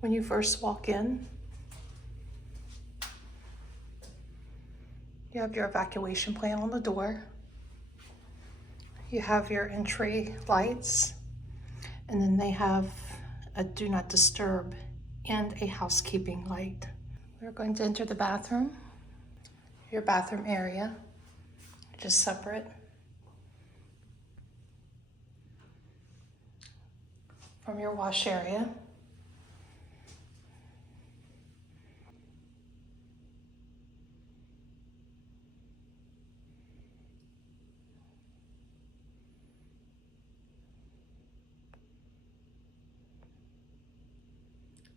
When you first walk in, you have your evacuation plan on the door. You have your entry lights, and then they have a do not disturb and a housekeeping light. We're going to enter the bathroom. Your bathroom area, just separate. From your wash area.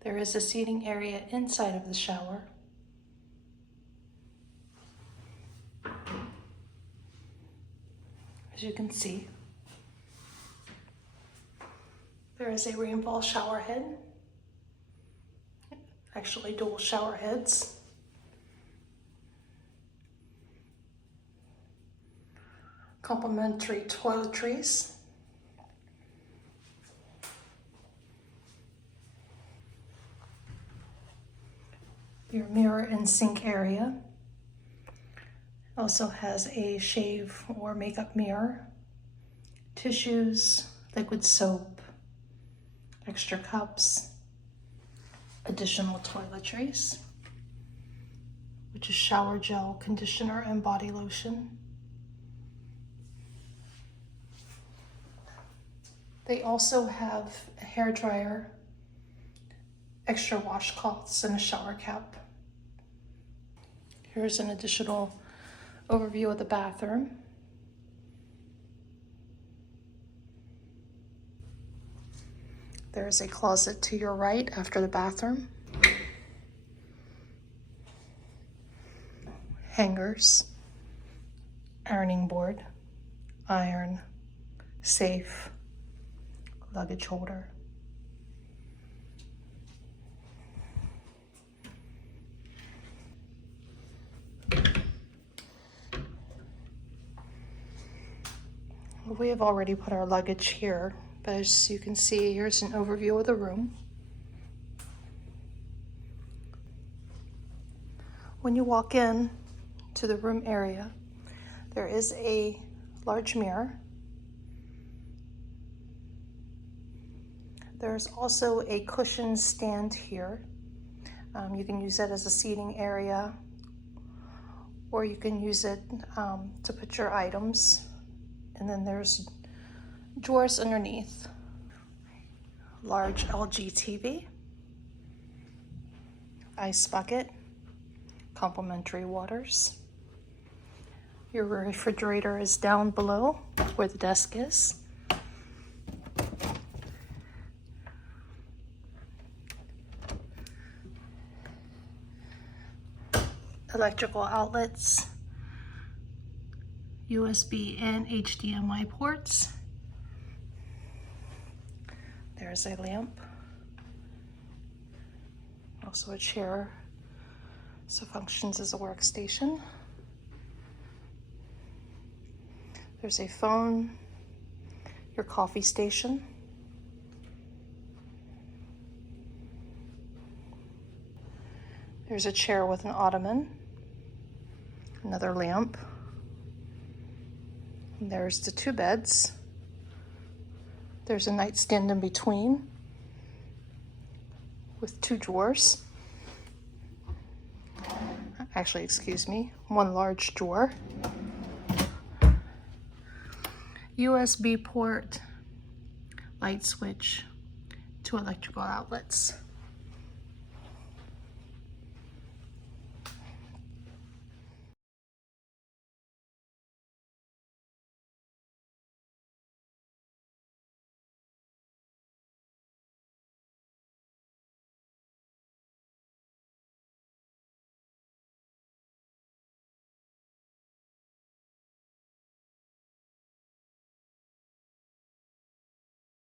There is a seating area inside of the shower. As you can see, there is a rainfall shower head, actually dual shower heads. Complimentary toiletries. Your mirror and sink area also has a shave or makeup mirror, tissues, liquid soap, extra cups, additional toiletries, which is shower gel, conditioner, and body lotion. They also have a hair dryer, extra washcloths, and a shower cap. Here's an additional overview of the bathroom. There is a closet to your right after the bathroom. Hangers, ironing board, iron, safe, luggage holder. We have already put our luggage here, but as you can see, here's an overview of the room. When you walk in to the room area, there is a large mirror. There's also a cushion stand here. You can use that as a seating area, or you can use it to put your items. And then there's drawers underneath. Large LG TV, ice bucket, complimentary waters. Your refrigerator is down below where the desk is. Electrical outlets, USB and HDMI ports. There's a lamp. Also a chair, so functions as a workstation. There's a phone, your coffee station. There's a chair with an ottoman, another lamp. And there's the two beds. There's a nightstand in between with two drawers. Actually, excuse me, one large drawer. USB port, light switch, two electrical outlets.